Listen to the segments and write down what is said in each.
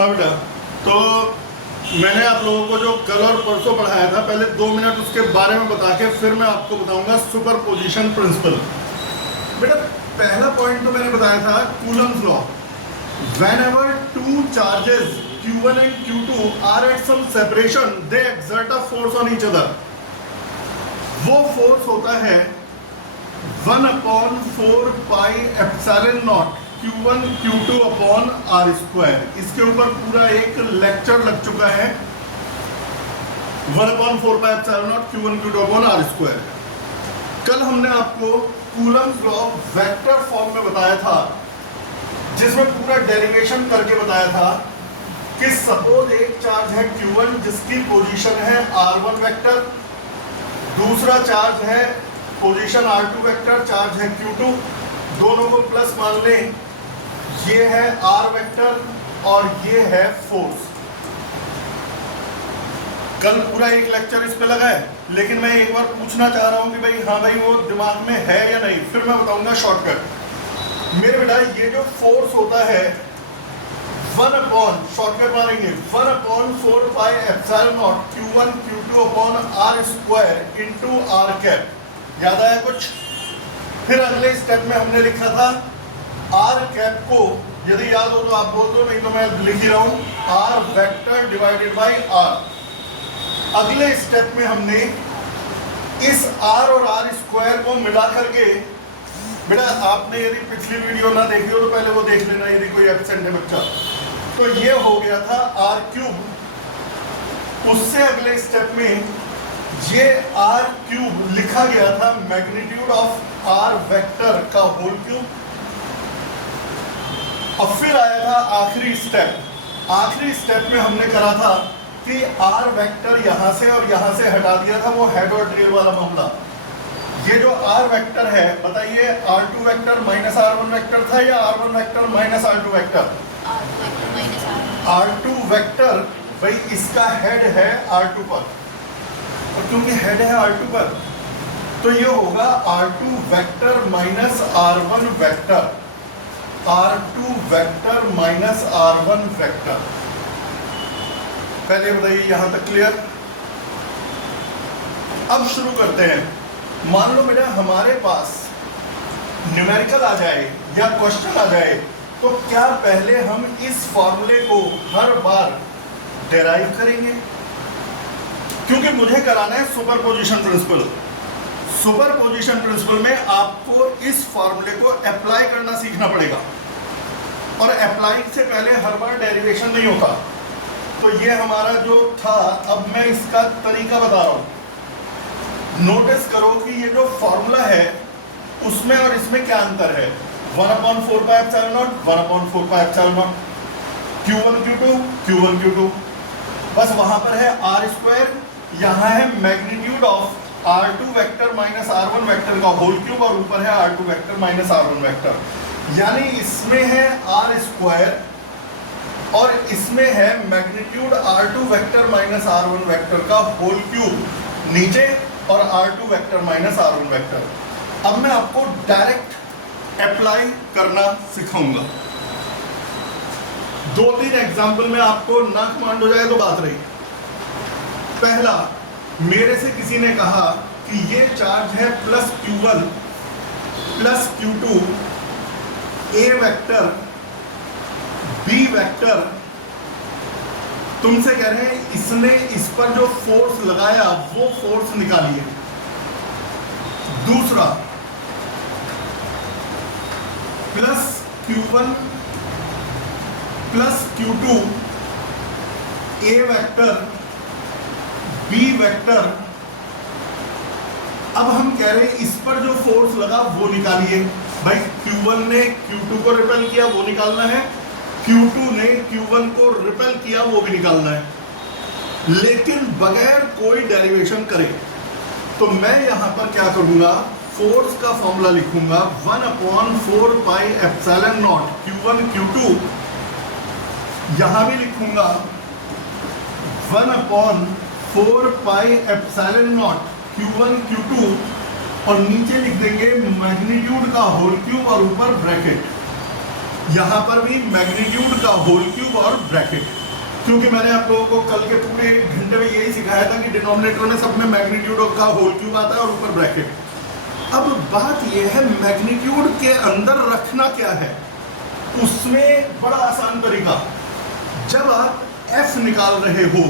हाँ बेटा, तो मैंने आप लोगों को जो कल और परसों पढ़ाया था, पहले 2 मिनट उसके बारे में बता के फिर मैं आपको बताऊंगा सुपरपोजिशन प्रिंसिपल। बेटा पहला पॉइंट तो मैंने बताया था Coulomb's law. Whenever two charges Q1 and Q2 are at some separation, they exert a force on each other. वो फोर्स होता है 1/4 pi epsilon naught Q1 Q2 upon R square. इसके ऊपर पूरा एक लेक्चर लग चुका है। 1/4 pi epsilon naught Q1 Q2 upon R square. कल हमने आपको कूलम्स लॉ वेक्टर फॉर्म में बताया था, जिसमें पूरा डेरिवेशन करके बताया था कि सपोज एक चार्ज है Q1 जिसकी पोजीशन है R1 वेक्टर, दूसरा चार्ज है पोजीशन R2 वेक्टर, चार्ज है Q2, दोनों को प्लस मान लें, ये है R वेक्टर और ये है फोर्स। कल पूरा एक लेक्चर इस पे लगा है, लेकिन मैं एक बार पूछना चाह रहा हूं कि भाई हाँ भाई वो दिमाग में है या नहीं, फिर मैं बताऊंगा शॉर्टकट। मेरे बेटा ये जो फोर्स होता है 1/, शॉर्टकट मारेंगे 1/4 pi epsilon naught Q1 Q2 upon R square into R cap. याद आया कुछ? फिर अगले स्टेप में हमने लिखा था R कैप को, यदि याद हो तो आप बोल दो, नहीं तो मैं लिख ही रहा हूं, R vector divided by R। अगले स्टेप में हमने इस R और R स्क्वायर को मिला करके, बेटा आपने यदि पिछली वीडियो ना देखी हो तो पहले वो देख लेना यदि कोई एब्सेंट है बच्चा। तो ये हो गया था R क्यूब। उससे अगले स्टेप में ये R क्यूब लिखा गया था मैग्नीट्यूड ऑफ R वेक्टर का होल क्यूब। और फिर आया था आखिरी स्टेप। आखिरी स्टेप में हमने करा था कि R वेक्टर यहां से और यहां से हटा दिया था, वो हेड और टेल वाला मामला। ये जो R वेक्टर है, बताइए R2 vector minus R1 vector था या R1 vector minus R2 vector? R2 vector भाई इसका हेड है R2 पर, और क्योंकि हेड है R2 पर तो ये होगा R2 vector minus R1 vector, R2 vector minus R1 vector. पहले बताइए यहां तक क्लियर? अब शुरू करते हैं। मान लो बेटा हमारे पास न्यूमेरिकल आ जाए या क्वेश्चन आ जाए, तो क्या पहले हम इस फॉर्मूले को हर बार डेराइव करेंगे? क्योंकि मुझे कराना है सुपरपोजिशन प्रिंसिपल। सुपरपोजिशन प्रिंसिपल में आपको इस फॉर्मूले को अप्लाई करना सीखना पड़ेगा, और अप्लाइंग से पहले हर बार डेरिवेशन नहीं होता। तो ये हमारा जो था, अब मैं इसका तरीका बता रहा हूं। नोटिस करो कि ये जो फॉर्मूला है उसमें और इसमें क्या अंतर है। 1/4 pi epsilon not 1/4 pi epsilon naught, Q1 Q2 Q1 Q2, बस वहां पर है R स्क्वायर, यहाँ है magnitude of R2 vector minus R1 vector का होल क्यूब, और ऊपर है R2 vector minus R1 vector. यानी इसमें है R स्क्वायर और इसमें है magnitude R2 vector minus R1 vector का होल क्यूब नीचे, और R2 vector minus R1 vector. अब मैं आपको डायरेक्ट अप्लाई करना सिखाऊंगा। 2-3 एग्जाम्पल में आपको ना कमांड हो जाए तो बात रही। पहला, मेरे से किसी ने कहा कि ये चार्ज है plus Q1 plus Q2, A vector B vector. तुमसे कह रहे हैं इसने इस पर जो फोर्स लगाया वो फोर्स निकालिए। दूसरा, plus Q1 plus Q2, A vector B vector. अब हम कह रहे हैं इस पर जो फोर्स लगा वो निकालिए। भाई Q1 ने Q2 को रिपेल किया, वो निकालना है, Q2 ने Q1 को रिपेल किया, वो भी निकालना है, लेकिन बगैर कोई डेरिवेशन करे। तो मैं यहां पर क्या करूंगा, फोर्स का फॉर्मूला लिखूंगा 1/4 pi epsilon naught Q1 Q2, यहां भी लिखूंगा 1/4 pi epsilon naught Q1 Q2, और नीचे लिख देंगे मैग्नीट्यूड का होल क्यूब और ऊपर ब्रैकेट। यहाँ पर भी मैग्नीट्यूड का होल क्यूब और ब्रैकेट, क्योंकि मैंने आप लोगों को कल के पूरे घंटे में यही सिखाया था कि डिनोमिनेटर में सब में मैग्नीट्यूड का होल क्यूब आता है और ऊपर ब्रैकेट। अब बात यह है मैग्नीट्यूड के अंदर रखना क्या है, उसमें बड़ा आसान तरीका, जब आप f निकाल रहे हो,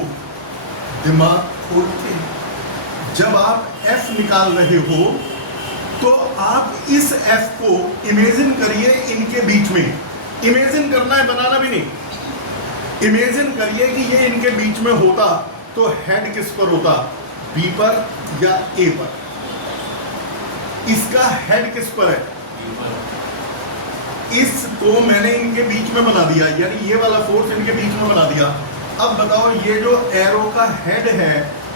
दिमाग खोल के जब आप f निकाल रहे हो तो आप इस f को इमेजिन करिए इनके बीच में, इमेजिन करना है, बनाना भी नहीं, इमेजिन करिए कि ये इनके बीच में होता तो हेड किस पर होता, B पर या A पर, इसका हेड किस पर है, इसको मैंने इनके बीच में बना दिया, यानी ये वाला फोर्स इनके बीच में बना दिया। अब बताओ ये जो एरो का हेड है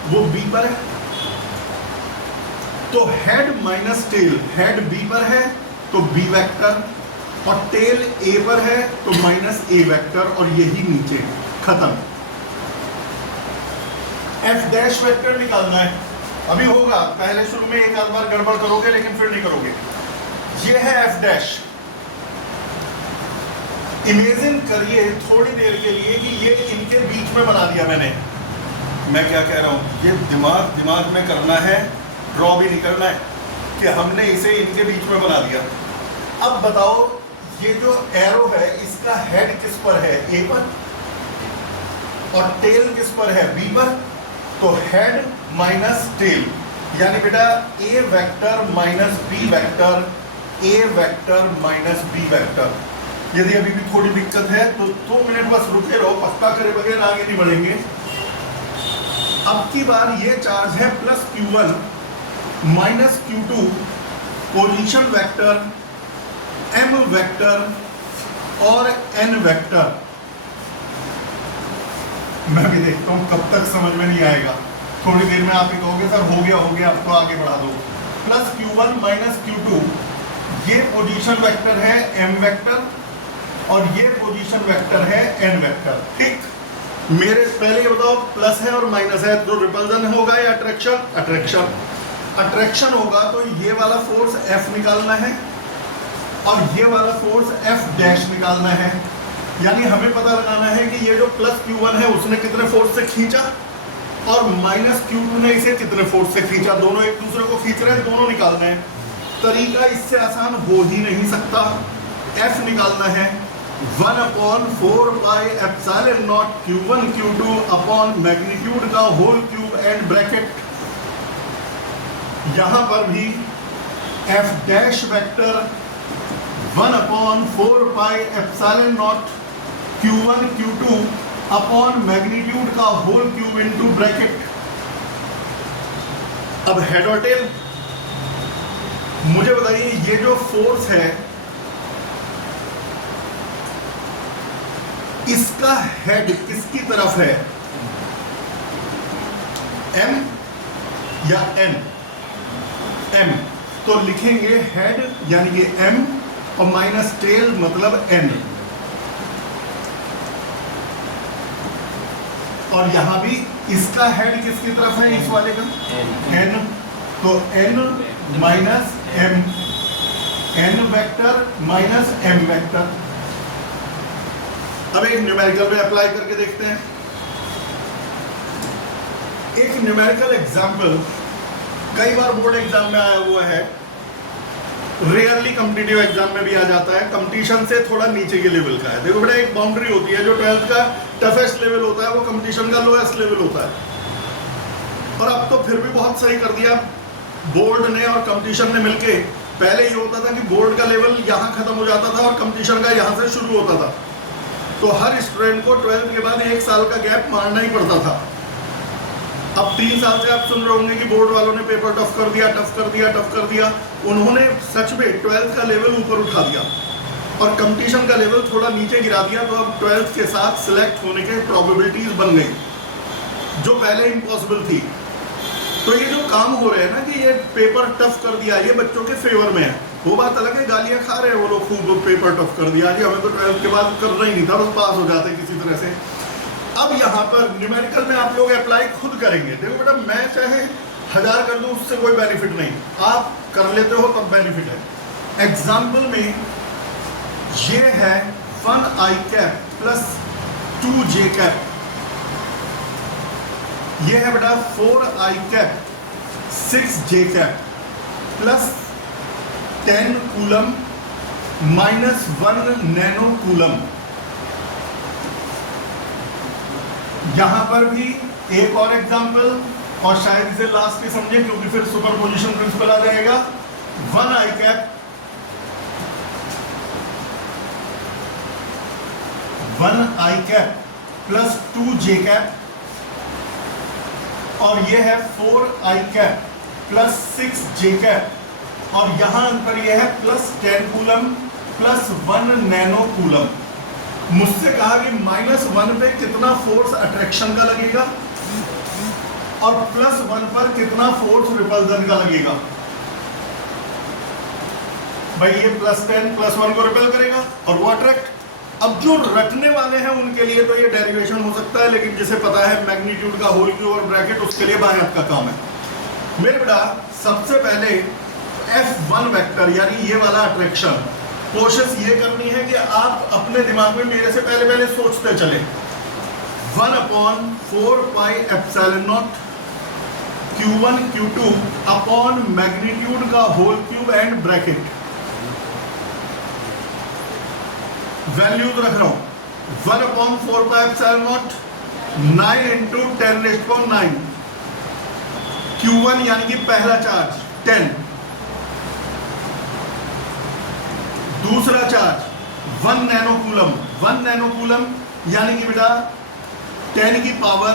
वो B पर है, तो head minus tell, head B पर है तो B वेक्टर, और टेल A पर है तो माइनस A वेक्टर, और यही नीचे खत्म। F डैश वेक्टर निकालना है, अभी होगा, पहले शुरू में एक आध बार गड़बड़ करोगे लेकिन फिर नहीं करोगे। ये है F डैश, इमेजिन करिए थोड़ी देर के लिए कि ये इनके बीच में बना दिया मैंने। मैं क्या कह रहा हूं, ये दिमाग में करना है, ड्रॉ भी नहीं करना है, कि हमने इसे इनके बीच में बना दिया। अब बताओ ये जो एरो है इसका हेड किस पर है, A पर, और टेल किस पर है, B पर, तो हेड माइनस टेल, यानी बेटा A vector minus B vector, A vector minus B vector. यदि अभी भी थोड़ी दिक्कत है तो 2 मिनट बस रुके रहो, पक्का करे बगैर आगे नहीं बढ़ेंगे। अब की बार ये चार्ज है plus Q1 minus Q2, position vector, M vector और N वेक्टर। मैं भी देखता हूं कब तक समझ में नहीं आएगा, थोड़ी देर में आप ही कहोगे सर हो गया, अब तो आगे बढ़ा दो। प्लस Q1 माइनस Q2, ये पोजीशन वेक्टर है M वेक्टर और ये पोजीशन वेक्टर है N वेक्टर। ठीक, मेरे पहले ये बताओ प्लस है और माइनस है तो रिपल्जन होगा या अट्रैक्शन, अट्रैक्शन होगा तो ये वाला फोर्स F निकालना है और ये वाला फोर्स F डैश निकालना है। यानी हमें पता लगाना है कि ये जो प्लस Q1 है उसने कितने फोर्स से खींचा और माइनस Q2 ने इसे कितने फोर्स से खींचा, दोनों एक दूसरे को खींच रहे हैं, दोनों निकालना है। तरीका इससे आसान हो ही नहीं सकता। F निकालना है 1/4 pi epsilon naught Q1 Q2 upon magnitude का होल क्यूब एंड ब्रैकेट। यहां पर भी F dash vector 1/4 pi epsilon naught Q1 Q2 upon magnitude का होल क्यूब इनटू ब्रैकेट। अब हेड और टेल, मुझे बताइए ये जो फोर्स है इसका हेड किसकी तरफ है, M या N? M, तो लिखेंगे हेड यानी कि M और माइनस टेल मतलब N। और यहां भी इसका हेड किसकी तरफ है, इस वाले का N, तो N minus M, N vector minus M vector. अब एक न्यूमेरिकल में अप्लाई करके देखते हैं। एक न्यूमेरिकल एग्जाम्पल कई बार बोर्ड एग्जाम में आया हुआ है, रेयरली कॉम्पिटिटिव एग्जाम में भी आ जाता है, कंपटीशन से थोड़ा नीचे के लेवल का है। देखो बेटा एक बाउंड्री होती है, जो 12th का टफेस्ट लेवल होता है वो कंपटीशन का लोएस्ट लेवल होता है। और अब तो फिर भी बहुत सही कर दिया बोर्ड ने और कंपटीशन ने मिलके। पहले ये होता था कि बोर्ड का लेवल यहाँ खत्म हो जाता था और कंपटीशन का यहाँ से शुरू होता था, तो हर स्टूडेंट को 12th के बाद 1 साल का गैप मारना ही पड़ता था। अब 3 साल से आप सुन रहे होंगे कि बोर्ड वालों ने पेपर टफ कर दिया। उन्होंने सच में 12th का लेवल ऊपर उठा दिया और कंपटीशन का लेवल थोड़ा नीचे गिरा दिया, तो अब 12th के साथ सिलेक्ट होने के प्रोबेबिलिटीज बन गई जो पहले इम्पॉसिबल थी। तो ये जो काम हो रहे हैं ना कि ये पेपर टफ कर दिया, ये बच्चों के फेवर में है। वो बात अलग है, गालियां खा रहे हैं वो लोग खूब, पेपर टफ कर दिया जी, हमें तो 12th के बाद करना ही नहीं था, बस पास हो जाते किसी तरह से। अब यहाँ पर न्यूमेरिकल में आप लोग अप्लाई खुद करेंगे। देखो बेटा मैं चाहे 1000 कर दूं उससे कोई बेनिफिट नहीं, आप कर लेते हो तब बेनिफिट है। एग्जाम्पल में ये है 1 I cap plus 2 J cap, ये है बेटा 4 I cap 6 J cap plus 10 coulomb minus 1 nano coulomb. यहां पर भी एक और एग्जांपल, और शायद इसे लास्ट के समझे क्योंकि फिर सुपरपोजिशन प्रिंसिपल आ जाएगा। 1 I cap 1 I cap plus 2 J cap, और ये है 4 I cap plus 6 J cap, और यहां पर ये है plus 10 coulomb plus 1 nano coulomb. मुझसे कहा कि -1 पे कितना फोर्स अट्रैक्शन का लगेगा और +1 पर कितना फोर्स रिपल्जन का लगेगा। भाई ये +10 +1 को रिपेल करेगा और वो अट्रैक्ट। अब जो रटने वाले हैं उनके लिए तो ये डेरिवेशन हो सकता है, लेकिन जिसे पता है मैग्नीट्यूड का होल क्यूब और ब्रैकेट, उसके लिए बाएं हाथ का काम है। मेरे बेटा सबसे पहले F1 वेक्टर यानी ये वाला अट्रैक्शन, कोशिश ये करनी है कि आप अपने दिमाग में मेरे से पहले सोचते चले। 1/4 pi epsilon naught Q1 Q2 upon magnitude का whole cube and bracket. Values रख रहा हूं 1/4 पाई एप्सिलॉन नॉट 9 × 10⁹ Q1 यानी कि पहला चार्ज 10, दूसरा charge 1 nano coulomb, 1 nano coulomb यानी कि बेटा 10 की पावर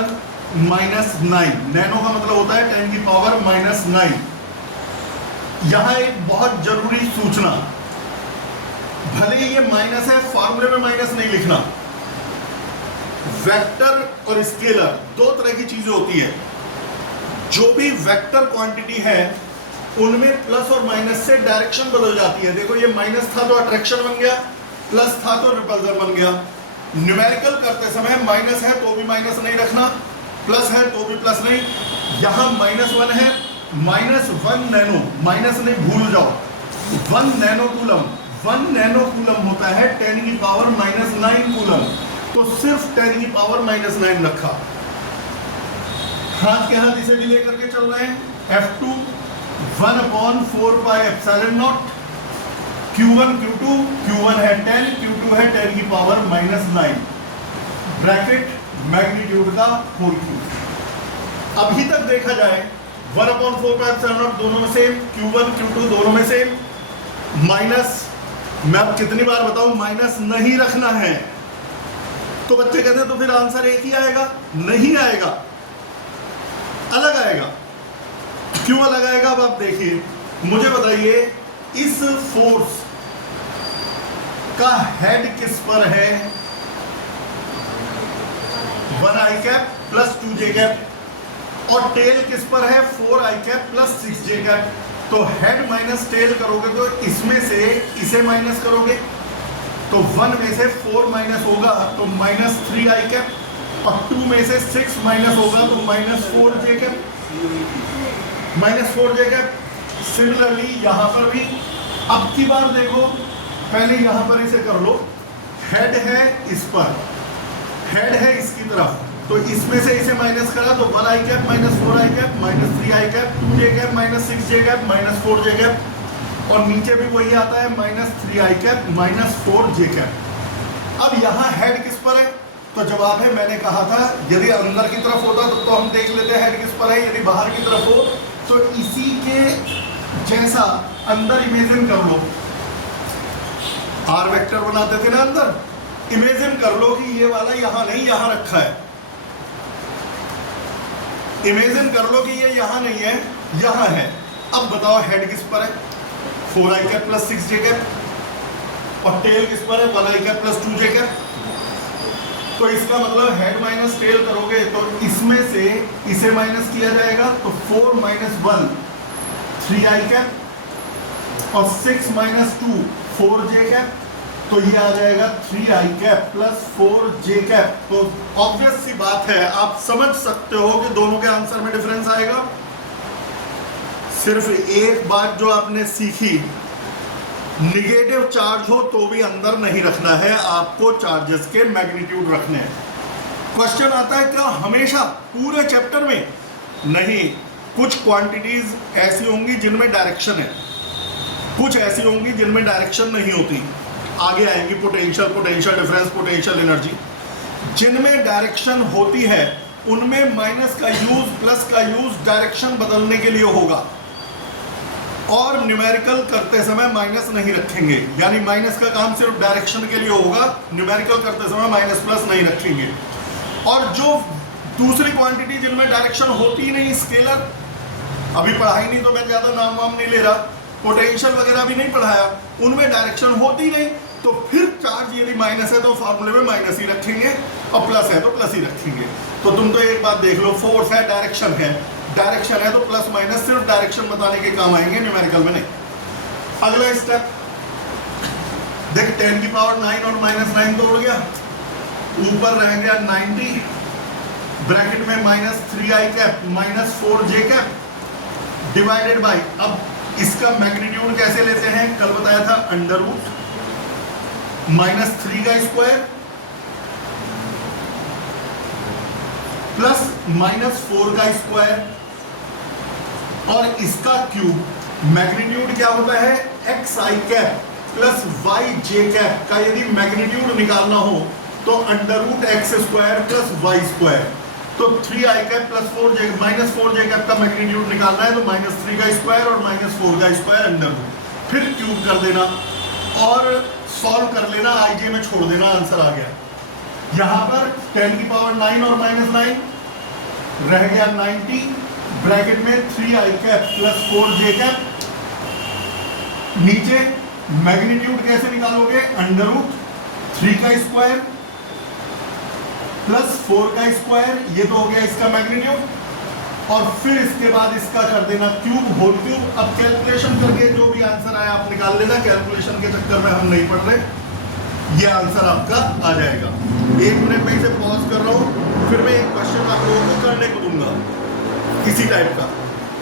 -9, नैनो का मतलब होता है 10 की पावर -9। यहां एक बहुत जरूरी सूचना, भले ही ये माइनस है, फॉर्मूले में माइनस नहीं लिखना। वेक्टर और स्केलर दो तरह की चीजें होती है। जो भी वेक्टर क्वांटिटी है उनमें प्लस और माइनस से डायरेक्शन बदल जाती है। देखो ये माइनस था तो अट्रैक्शन बन गया, प्लस था तो रिपल्जन बन गया। न्यूमेरिकल करते समय माइनस है तो भी माइनस नहीं रखना, प्लस है तो भी प्लस नहीं। यहां -1 है, -1 नैनो, माइनस नहीं भूल जाओ, 1 नैनो कूलम, 1 नैनो कूलम होता है 10 की पावर -9 कूलम, तो सिर्फ 10 की पावर -9 रखा। हाथ के हाथ इसे भी लेकर के चल रहे हैं। F2 1/4 pi epsilon naught Q1 Q2, Q1 है 10, Q2 है 10 की पावर -9, ब्रैकेट मैग्नीट्यूड का होल क्यूब। अभी तक देखा जाए 1/4 पाई एप्सिलॉन नॉट दोनों में सेम, Q1 Q2 दोनों में सेम। माइनस, मैं अब कितनी बार बताऊं, माइनस नहीं रखना है। तो बच्चे कहते हैं तो फिर आंसर एक ही आएगा, नहीं आएगा, अलग आएगा। क्यों अलग आएगा अब आप देखिए। मुझे बताइए इस फोर्स का हेड किस पर है? 1 I cap plus 2 J cap, और टेल किस पर है? 4 I cap plus 6 J cap. तो हेड माइनस टेल करोगे तो इसमें से इसे माइनस करोगे तो 1 में से 4 माइनस होगा तो -3 आई कैप, और 2 में से 6 माइनस होगा तो -4 जे कैप, -4 जे कैप। सिमिलरली यहां पर भी अब की बार देखो, पहले यहां पर इसे कर लो, हेड है इस पर, हेड है इसकी तरफ, तो इसमें से इसे माइनस करा तो 1 I cap -4 I cap -3 I cap 2 J cap -6 J cap -4 J cap, और नीचे भी वही आता है -3 आई कैप -4 जे कैप। अब यहाँ हेड किस पर है? तो जवाब है, मैंने कहा था यदि अंदर की तरफ होता तो हम देख लेते हैं हेड किस पर है, यदि बाहर की तरफ हो तो इसी के जैसा अंदर इमेजिन कर लो। आर वेक्टर बनाते थे ना अंदर, इमेजिन कर लो कि ये वाला यहां नहीं यहां रखा है। इमेजिन कर लो कि ये यहां नहीं है, यहां है। अब बताओ हेड किस पर है? 4 I cap plus 6 J cap, और टेल किस पर है? 1 I cap plus 2 J cap. तो इसका मतलब हेड माइनस टेल करोगे तो इसमें से इसे माइनस किया जाएगा तो 4 - 1 3 आई कैप, और 6 - 2 4 जे कैप, तो ये आ जाएगा 3 आई कैप प्लस 4 जे कैप। तो ऑब्वियस सी बात है, आप समझ सकते हो कि दोनों के आंसर में डिफरेंस आएगा। सिर्फ एक बात जो आपने सीखी निगेटिव चार्ज हो तो भी अंदर नहीं रखना है, आपको चार्जेस के मैग्नीट्यूड रखने हैं। क्वेश्चन आता है क्या हमेशा पूरे चैप्टर में? नहीं, कुछ क्वांटिटीज ऐसी होंगी जिनमें डायरेक्शन है, कुछ ऐसी होंगी जिनमें डायरेक्शन नहीं होती, आगे आएंगी। Potential, potential difference, potential energy. जिनमें डायरेक्शन होती है उनमें माइनस का यूज, प्लस का यूज डायरेक्शन बदलने के लिए होगा, और न्यूमेरिकल करते समय माइनस नहीं रखेंगे, यानी माइनस का काम सिर्फ डायरेक्शन के लिए होगा, न्यूमेरिकल करते समय माइनस प्लस नहीं रखेंगे। और जो दूसरी क्वांटिटी जिनमें डायरेक्शन होती ही नहीं, स्केलर, अभी पढ़ाई नहीं तो मैं ज़्यादा नाम वाम नहीं ले रहा, पोटेंशियल वगैरह भी नहीं पढ़ाया, उनमें डायरेक्शन होती नहीं, तो फिर चार्ज यदि माइनस है तो फॉर्मूले में माइनस ही रखेंगे, और प्लस है तो प्लस ही रखेंगे। तो तुम तो एक बात देख लो, फोर्स है, डायरेक्शन है, डायरेक्शन है तो प्लस माइनस सिर्फ डायरेक्शन बताने के काम आएंगे, न्यूमेरिकल में नहीं। अगला स्टेप देख, 10 की पावर 9 और -9 तो उड़ गया, ऊपर रह गया 90, ब्रैकेट में -3i cap -4j cap divided by, अब इसका मैग्नीट्यूड कैसे लेते हैं, कल बताया था, अंडर रूट -3 का स्क्वायर प्लस -4 का स्क्वायर और इसका क्यूब। मैग्नीट्यूड क्या होता है, xi cap plus yj cap का यदि मैग्नीट्यूड निकालना हो तो under root x square plus y square, तो 3i cap plus -4j cap का मैग्नीट्यूड निकालना है तो -3 का स्क्वायर और -4 का स्क्वायर अंडर रूट, फिर क्यूब कर देना और सॉल्व कर लेना, ij में छोड़ देना, आंसर आ गया। यहां पर 10 की पावर 9 और -9 रह गया 90, ब्रैकेट में 3i cap plus 4j cap, नीचे मैग्नीट्यूड कैसे निकालोगे, अंडर रूट 3 का स्क्वायर प्लस 4 का स्क्वायर, ये तो हो गया इसका मैग्नीट्यूड, और फिर इसके बाद इसका कर देना क्यूब, होल क्यूब। अब कैलकुलेशन करके जो भी आंसर आया आप निकाल लेना, कैलकुलेशन के चक्कर में हम नहीं पढ़ रहे, ये आंसर आपका आ जाएगा। 1 मिनट में इसे पॉज कर रहा हूं, फिर मैं एक क्वेश्चन आप लोगों को करने को दूंगा इसी टाइप का,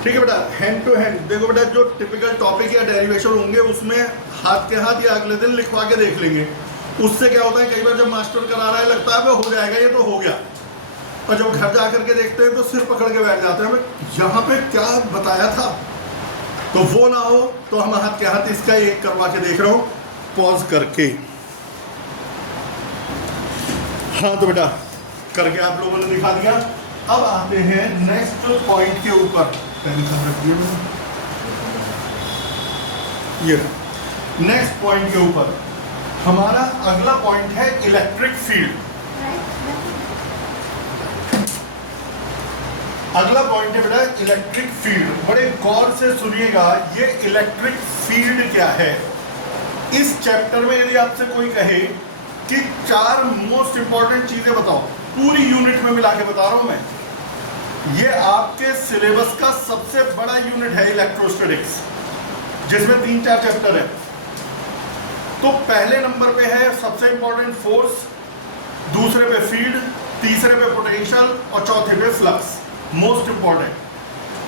ठीक है बेटा। हैंड टू हैंड देखो बेटा, जो टिपिकल टॉपिक या डेरिवेशन होंगे उसमें हाथ के हाथ या अगले दिन लिखवा के देख लेंगे। उससे क्या होता है, कई बार जब मास्टर करा रहा है लगता है हो जाएगा, ये तो हो गया, और जब घर जा करके देखते हैं तो सिर पकड़ के बैठ जाते हैं, यहाँ पे क्या बताया था, तो वो ना हो तो हम हाथ के हाथ इसका एक करवा के देख रहा हूँ पॉज करके। हाँ तो बेटा करके आप लोगों ने दिखा दिया। अब आते हैं नेक्स्ट पॉइंट के ऊपर, ये नेक्स्ट पॉइंट के ऊपर हमारा अगला पॉइंट है इलेक्ट्रिक फील्ड। अगला पॉइंट है बेटा इलेक्ट्रिक फील्ड। बड़े गौर से सुनिएगा, ये इलेक्ट्रिक फील्ड क्या है। इस चैप्टर में यदि आपसे कोई कहे कि 4 मोस्ट इंपॉर्टेंट चीजें बताओ, पूरी यूनिट में मिला के बता रहा हूं मैं, ये आपके सिलेबस का सबसे बड़ा यूनिट है इलेक्ट्रोस्टैटिक्स, जिसमें 3-4 चैप्टर है। तो पहले नंबर पे है सबसे इंपॉर्टेंट फोर्स, दूसरे पे फील्ड, तीसरे पे पोटेंशियल और चौथे पे फ्लक्स, मोस्ट इंपॉर्टेंट।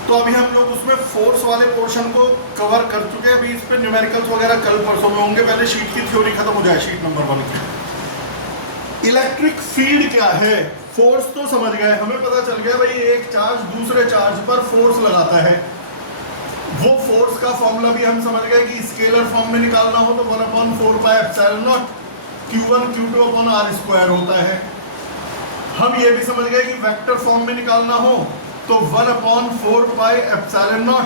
तो अभी हम लोग उसमें फोर्स वाले पोर्शन को कवर कर चुके हैं। अभी इस पे न्यूमेरिकल्स वगैरह कल परसों में होंगे, पहले शीट की थ्योरी खत्म हो जाए, शीट नंबर 1 की। इलेक्ट्रिक फील्ड क्या है, फोर्स तो समझ गए, हमें पता चल गया भाई एक चार्ज दूसरे चार्ज पर फोर्स लगाता है। वो फोर्स का फॉर्मूला भी हम समझ गए कि स्केलर फॉर्म में निकालना हो तो 1/4πε0 Q1 Q2/r² होता है। हम ये भी समझ गए कि वेक्टर फॉर्म में निकालना हो तो 1/4πε0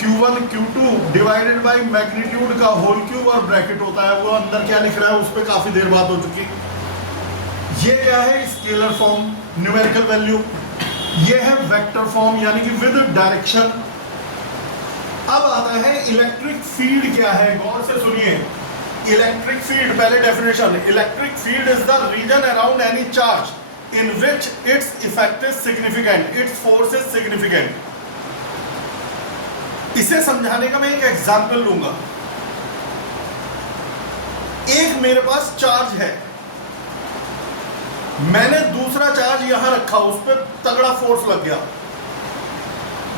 Q1 Q2 divided by magnitude का होल क्यूब और ब्रैकेट होता है। वो अंदर क्या लिख रहा है उस पर काफी देर बात हो चुकी। ये क्या है, स्केलर फॉर्म, न्यूमेरिकल वैल्यू। ये है वेक्टर फॉर्म यानी कि विद डायरेक्शन। अब आता है इलेक्ट्रिक फील्ड क्या है, गौर से सुनिए। इलेक्ट्रिक फील्ड, पहले definition, electric field is the region around any charge in which its effect is significant, its force is significant। इसे समझाने का मैं एक एग्जांपल लूंगा। एक मेरे पास चार्ज है, मैंने दूसरा चार्ज यहां रखा, उस पर तगड़ा फोर्स लग गया।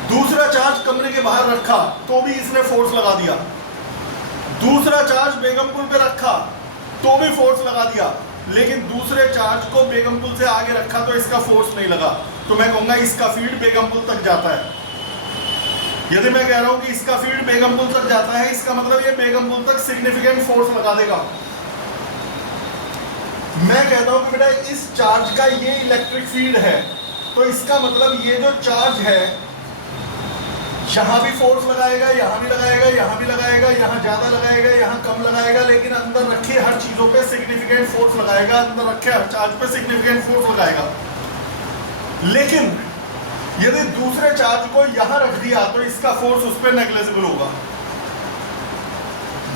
दूसरा चार्ज कमरे के बाहर रखा तो भी इसने फोर्स लगा दिया। दूसरा चार्ज बेगम पुल पे रखा तो भी फोर्स लगा दिया, लेकिन दूसरे चार्ज को बेगम पुल से आगे रखा तो इसका फोर्स नहीं लगा, तो मैं कहूंगा इसका फील्ड बेगम पुल तक जाता है। यदि मैं कह रहा हूं कि इसका फील्ड बेगम पुल तक जाता है, इसका मतलब ये बेगम पुल तक सिग्निफिकेंट फोर्स लगा देगा। मैं कहता हूं कि बेटा इस चार्ज का ये इलेक्ट्रिक फील्ड है, तो इसका मतलब ये जो चार्ज है यहां भी फोर्स लगाएगा, यहां भी लगाएगा, यहां भी लगाएगा, यहां ज्यादा लगाएगा, यहां कम लगाएगा, लेकिन अंदर रखे हर चीजों पे सिग्निफिकेंट फोर्स लगाएगा, अंदर रखे हर चार्ज पे सिग्निफिकेंट फोर्स लगाएगा। लेकिन यदि दूसरे चार्ज को यहां रख दिया तो इसका फोर्स उस पर नेग्लिजिबल होगा।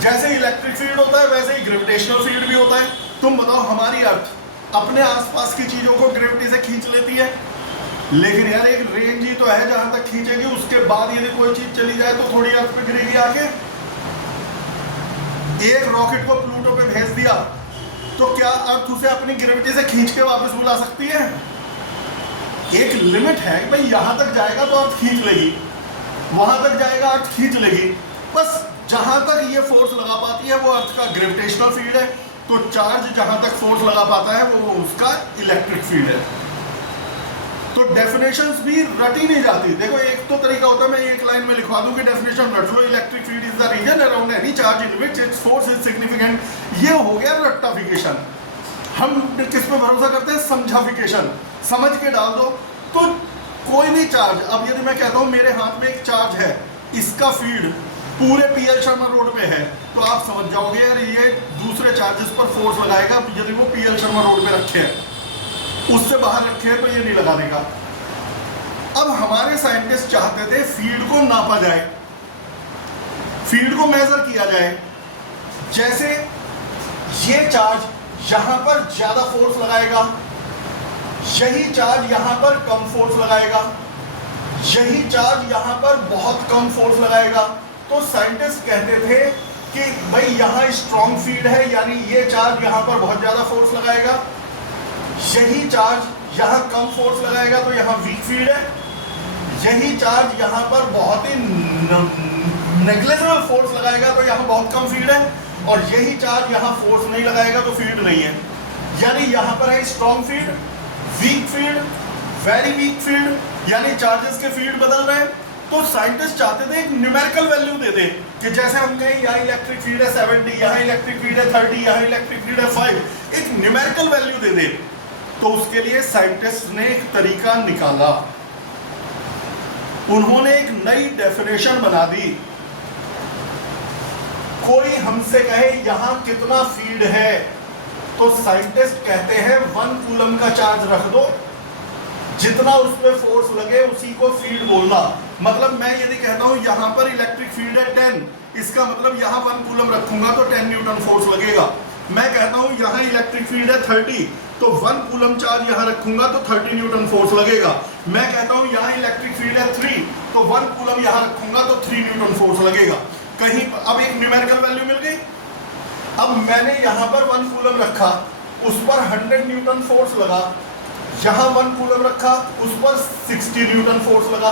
जैसे इलेक्ट्रिक फील्ड होता है वैसे ही ग्रेविटेशनल फील्ड भी होता है। तुम बताओ, हमारी अर्थ अपने आसपास की चीजों को ग्रेविटी से खींच लेती है, लेकिन यार एक रेंज ही तो है जहां तक खींचेगी, उसके बाद यदि कोई चीज चली जाए तो थोड़ी अर्थ पे गिरेगी आके। एक रॉकेट को प्लूटो पे भेज दिया तो क्या अर्थ उसे अपनी ग्रेविटी से खींच के वापस बुला सकती है? एक लिमिट है कि भाई यहां तक जाएगा तो अर्थ खींच लेगी, वहां तक जाएगा अर्थ खींच लेगी, बस जहां तक ये फोर्स लगा पाती है वो अर्थ का ग्रेविटेशनल फील्ड है, तो चार्ज जहां तक फोर्स लगा पाता है वो उसका इलेक्ट्रिक फील्ड है। तो डेफिनेशंस भी रटी नहीं जाती। देखो एक तो तरीका होता है मैं एक लाइन में लिखवा दूं कि डेफिनेशन रट लो, electric field is the region around any charge in which its force is significant. ये हो गया रट्टाफिकेशन। हम किस पे भरोसा करते हैं? समझाफिकेशन, समझ के डाल दो। तो कोई भी चार्ज, अब यदि मैं कहता हूं मेरे हाथ में एक चार्ज है, इसका फील्ड पूरे पीएल शर्मा रोड पे है, तो आप समझ जाओगे यार ये दूसरे चार्जेस पर फोर्स लगाएगा यदि वो पीएल शर्मा रोड पे रखे हैं, उससे बाहर रखे तो ये नहीं लगा देगा। अब हमारे साइंटिस्ट चाहते थे फील्ड को नापा जाए, फील्ड को मेजर किया जाए। जैसे ये चार्ज यहां पर ज्यादा फोर्स लगाएगा, यही चार्ज यहां पर कम फोर्स लगाएगा, यही चार्ज यहां पर बहुत कम फोर्स लगाएगा। तो साइंटिस्ट कहते थे कि भाई यहां स्ट्रॉन्ग फील्ड है, यानी ये चार्ज यहां पर बहुत ज्यादा फोर्स लगाएगा, यही चार्ज यहां कम फोर्स लगाएगा तो यहां वीक फील्ड है, यही चार्ज यहां पर बहुत ही नेग्लिजिबल फोर्स लगाएगा तो यहां बहुत कम फील्ड है, और यही चार्ज यहां फोर्स नहीं लगाएगा तो फील्ड नहीं है। यानी यहां पर है strong field, weak field, very weak field, यानी चार्जेस के फील्ड बदल रहे हैं। तो साइंटिस्ट चाहते थे एक न्यूमेरिकल वैल्यू दे दे कि जैसे हम कहें यहाँ इलेक्ट्रिक फील्ड है 70, यहाँ इलेक्ट्रिक फील्ड है 30, यहाँ इलेक्ट्रिक फील्ड है 5, एक न्यूमेरिकल वैल्यू दे दे। तो उसके लिए साइंटिस्ट ने एक तरीका निकाला, उन्होंने एक नई डेफिनेशन बना दी। कोई हमसे कहे यहां कितना फील्ड है, तो साइंटिस्ट कहते हैं 1 कूलम का चार्ज रख दो, जितना उस पर फोर्स लगे उसी को फील्ड बोलना। मतलब मैं यदि कहता हूं यहां पर इलेक्ट्रिक फील्ड है 10, इसका मतलब यहां 1 कूलम रखूंगा तो 10 न्यूटन फोर्स लगेगा। मैं कहता हूं यहां इलेक्ट्रिक फील्ड है 30, तो 1 कूलम चार्ज यहां रखूंगा तो 30 न्यूटन फोर्स लगेगा। मैं कहता हूं यहां इलेक्ट्रिक फील्ड है 3, तो 1 कूलम यहां रखूंगा तो 3 न्यूटन फोर्स लगेगा। कहीं अब एक न्यूमेरिकल वैल्यू मिल गई। अब मैंने यहां पर 1 कूलम रखा, उस पर 100 न्यूटन फोर्स लगा, यहां 1 कूलम रखा, उस पर 60 न्यूटन फोर्स लगा,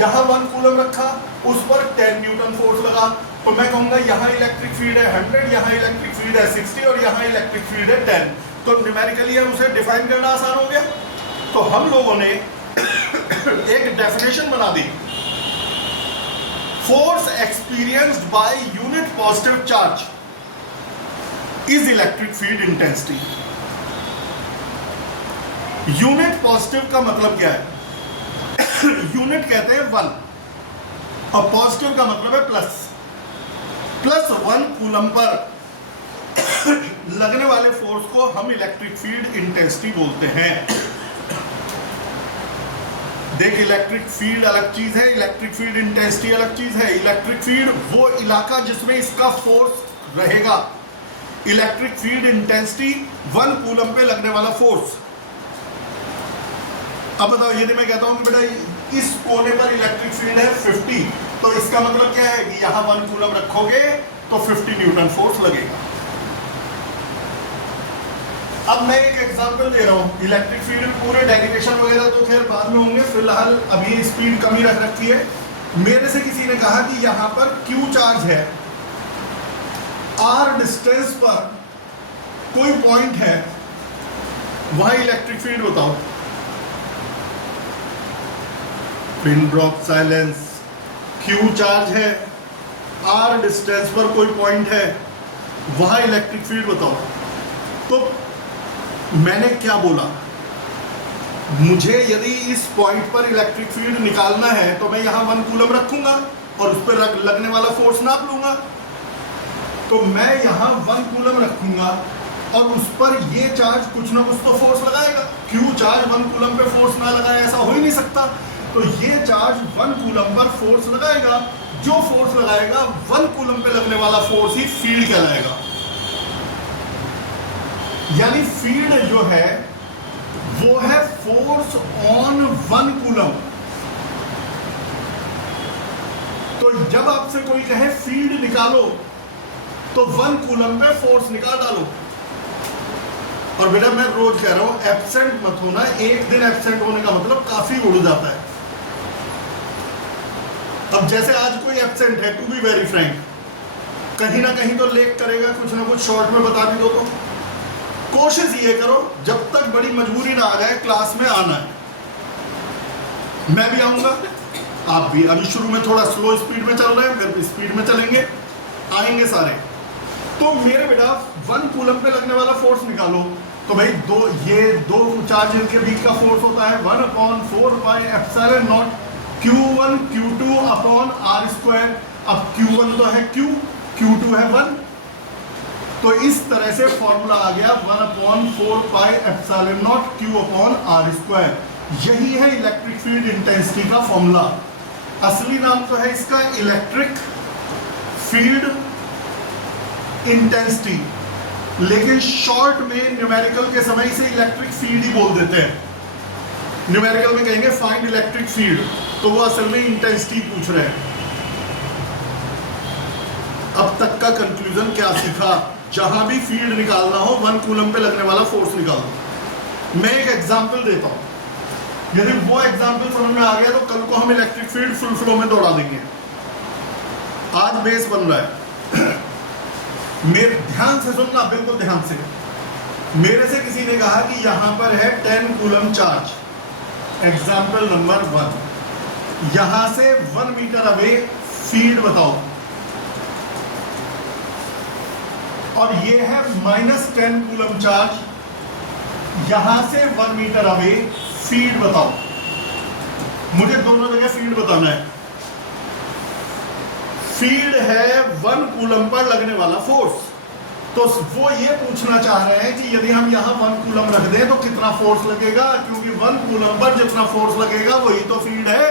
यहां 1 कूलम रखा, उस पर 10 न्यूटन फोर्स लगा। तो मैं कहूंगा यहां इलेक्ट्रिक फील्ड है 100, यहां इलेक्ट्रिक फील्ड है 60 और यहां इलेक्ट्रिक फील्ड है 10। तो न्यूमेरिकली उसे डिफाइन करना आसान हो गया। तो हम लोगों ने एक डेफिनेशन बना दी, force experienced by unit positive charge is electric field intensity. Unit positive का मतलब क्या है? यूनिट कहते हैं 1 और पॉजिटिव का मतलब है प्लस। प्लस 1 कूलम पर लगने वाले फोर्स को हम इलेक्ट्रिक फील्ड इंटेंसिटी बोलते हैं। देख, इलेक्ट्रिक फील्ड अलग चीज है, इलेक्ट्रिक फील्ड इंटेंसिटी अलग चीज है। इलेक्ट्रिक फील्ड वो इलाका जिसमें इसका फोर्स रहेगा, इलेक्ट्रिक फील्ड इंटेंसिटी 1 कूलम पे लगने वाला फोर्स। अब बताओ, यदि मैं कहता हूं कि बेटा इस कोने पर इलेक्ट्रिक फील्ड है 50, तो इसका मतलब क्या है कि यहां 1 कूलम रखोगे तो 50 न्यूटन फोर्स लगेगा। अब मैं एक एग्जांपल दे रहा हूं, इलेक्ट्रिक फील्ड पूरे डेरिवेशन वगैरह तो खैर बाद में होंगे, फिलहाल अभी स्पीड कम ही रख रखी है। मेरे से किसी ने कहा कि यहां पर Q चार्ज है, r डिस्टेंस पर कोई पॉइंट है, वहां इलेक्ट्रिक फील्ड बताओ। Pin drop silence. q charge है, r डिस्टेंस पर कोई पॉइंट है, वहां इलेक्ट्रिक फील्ड बताओ। तो मैंने क्या बोला, मुझे यदि इस पॉइंट पर इलेक्ट्रिक फील्ड निकालना है तो मैं यहां 1 कूलम रखूंगा और उस पर लगने वाला फोर्स नाप लूंगा। तो मैं यहां 1 कूलम रखूंगा और उस पर ये चार्ज कुछ ना कुछ तो फोर्स लगाएगा। q चार्ज 1 कूलम पे फोर्स ना लगाए ऐसा हो ही नहीं सकता। तो ये चार्ज 1 कूलम पर फोर्स लगाएगा। जो फोर्स लगाएगा 1 कूलम पे लगने वाला फोर्स ही फील्ड कहलाएगा। यानी फील्ड जो है वो है फोर्स ऑन 1 कूलम। तो जब आपसे कोई कहे फील्ड निकालो तो 1 कूलम पे फोर्स निकाल डालो। और बेटा मैं रोज कह रहा हूं एब्सेंट मत होना। एक दिन एब्सेंट होने का मतलब काफी उड़ जाता है। अब जैसे आज कोई एब्सेंट है, टू बी वेरी फ्रैंक, कहीं ना कहीं तो लेक करेगा, कुछ ना कुछ शॉर्ट में बता भी दो। तो कोशिश ये करो जब तक बड़ी मजबूरी ना आ जाए क्लास में आना है। मैं भी आऊंगा, आप भी। अभी शुरू में थोड़ा स्लो स्पीड में चल रहे हैं, फिर स्पीड में चलेंगे, आएंगे सारे। तो मेरे बेटा 1 कूलम पे लगने वाला फोर्स निकालो। तो भाई ये दो चार्ज के बीच का फोर्स होता है 1/4 pi epsilon naught Q1 Q2 upon R square. अब Q1 तो है Q, Q2 है 1। तो इस तरह से फॉर्मूला आ गया 1/4 pi epsilon not Q upon R square. यही है इलेक्ट्रिक फील्ड इंटेंसिटी का फॉर्मूला। असली नाम तो है इसका इलेक्ट्रिक फील्ड इंटेंसिटी, लेकिन शॉर्ट में न्यूमेरिकल के समय इसे इलेक्ट्रिक फील्ड ही बोल देते हैं। न्यूमेरिकल में कहेंगे फाइंड इलेक्ट्रिक फील्ड, तो वो असल में इंटेंसिटी पूछ रहे हैं। अब तक का कंक्लूजन क्या सीखा? जहां भी फील्ड निकालना हो 1 कूलम पे लगने वाला फोर्स निकालो। मैं एक एग्जांपल देता हूं, यदि वो एग्जांपल समझ में आ गया तो कल को हम इलेक्ट्रिक फील्ड फुल फ्लो में दौड़ा देंगे। आज बेस बन रहा है। मेरे ध्यान से सुनना, बिल्कुल ध्यान से। मेरे से किसी ने कहा कि यहां पर है 10 कूलम चार्ज, एग्जाम्पल नंबर 1। यहां से 1 मीटर अवे फील्ड बताओ, और ये है -10 कूलम चार्ज। यहां से 1 मीटर अवे फील्ड बताओ। मुझे दोनों जगह फील्ड बताना है। फील्ड है 1 कूलम पर लगने वाला फोर्स। तो वो ये पूछना चाह रहे हैं कि यदि हम यहां 1 कूलम रख दें तो कितना फोर्स लगेगा, क्योंकि 1 कूलम पर जितना फोर्स लगेगा वही तो फील्ड है।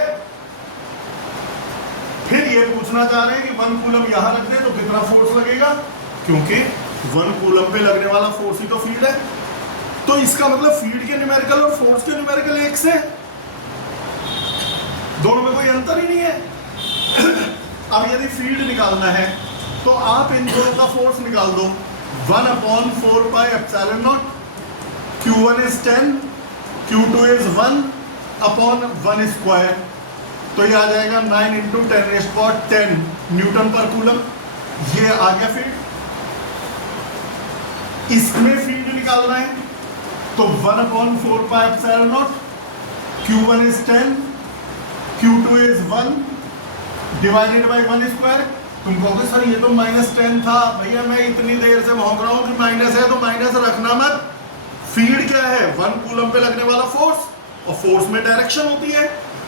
फिर ये पूछना चाह रहे हैं कि 1 कूलम यहां रख दें तो कितना फोर्स लगेगा, क्योंकि 1 कूलम पे लगने वाला फोर्स ही तो फील्ड है। तो इसका मतलब फील्ड के न्यूमेरिकल और फोर्स के न्यूमेरिकल एक से, दोनों में कोई अंतर ही नहीं है। अब यदि फील्ड निकालना है तो आप इन दोनों का फोर्स निकाल दो। 1/4 pi epsilon naught, Q1 is 10, Q2 is 1 upon 1 square. तो ये आ जाएगा 9 × 10⁻10 न्यूटन पर कूलम। ये आ गया फील्ड। इसमें फील्ड निकालना है तो 1/4 pi epsilon naught, Q1 is 10, Q2 is 1 divided by 1 square. तुम कहोगे सर ये तो -10 था। भैया मैं इतनी देर से भौंक रहा हूं कि माइनस है तो माइनस रखना मत। फील्ड क्या है? 1 कूलम पे लगने वाला फोर्स, और फोर्स में डायरेक्शन होती है।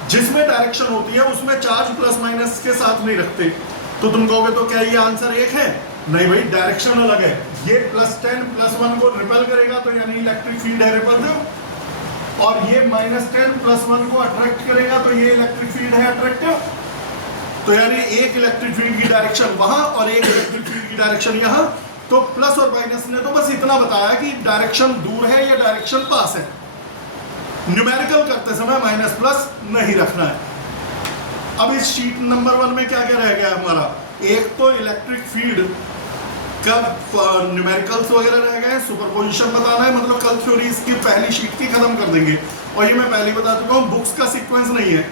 जिसमें डायरेक्शन होती है उसमें चार्ज प्लस माइनस के साथ नहीं रखते। तो तुम कहोगे तो क्या ये आंसर एक है? नहीं भाई, डायरेक्शन अलग है। ये +10 +1 को रिपेल करेगा तो यानी इलेक्ट्रिक फील्ड है रिपल्सिव, और ये -10 +1 को अट्रैक्ट करेगा तो ये इलेक्ट्रिक फील्ड है अट्रैक्टिव। तो यानी एक इलेक्ट्रिक फील्ड की डायरेक्शन वहां और एक इलेक्ट्रिक फील्ड की डायरेक्शन यहां। तो प्लस और माइनस ने तो बस इतना बताया कि डायरेक्शन दूर है या डायरेक्शन पास है। न्यूमेरिकल करते समय माइनस प्लस नहीं रखना है। अब इस शीट नंबर 1 में क्या क्या रह गया हमारा? एक तो इलेक्ट्रिक फील्ड का न्यूमेरिकल्स वगैरह रह गए, सुपरपोजिशन बताना है। मतलब कल थ्योरी इसकी पहली शीट की खत्म कर देंगे। और ये मैं पहले बता चुका हूँ, बुक्स का सीक्वेंस नहीं है।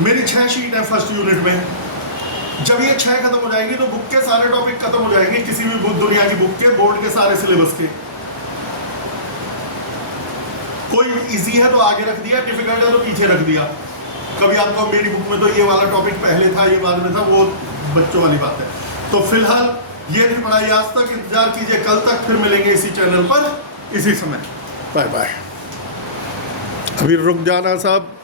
मेरी 6 शीट है फर्स्ट यूनिट में। जब ये 6 खत्म हो जाएंगी तो बुक के सारे टॉपिक खत्म हो जाएंगे, किसी भी बुक दुनिया की बुक के, बोर्ड के सारे सिलेबस के। कोई इजी है तो आगे रख दिया, डिफिकल्ट है तो पीछे रख दिया। कभी आपको मेरी बुक में तो ये वाला टॉपिक पहले था, ये बाद में था, वो बच्चों वाली बात है। तो फिलहाल ये थी पढ़ाई आज तक। इंतजार कीजिए कल तक, फिर मिलेंगे इसी चैनल पर इसी समय। Bye bye. अभी रुक जाना साहब।